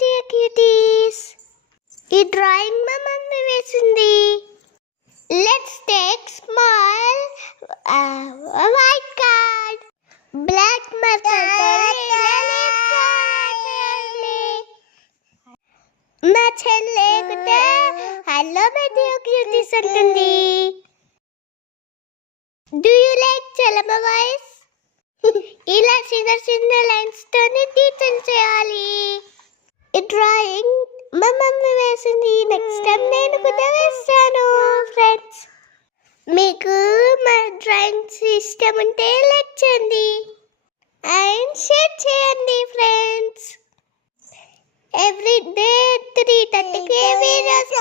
dear cuties. ఈ drawing మా mummy వేసింది. Let's take small white card. Black marker మా చెల్లి హలో మై డియర్ క్యూటీస్ అంటుంది. డూ యూ లైక్ చెల్లమ్మ వాయిస్? ఇలా చిన్న లైన్స్ తోని డీటెయిల్ చేయాలి. ఈ డ్రాయింగ్ మా మమ్మీ వేసింది. నెక్స్ట్ టైం నేను కూడా వేస్తాను ఫ్రెండ్స్. మీకు మా డ్రాయింగ్స్ ఇష్టం ఉంటే లైక్ చేయండి అండ్ షేర్ చేయండి ఫ్రెండ్స్. ఎవ్రీ డే 3:30కి వీడియోస్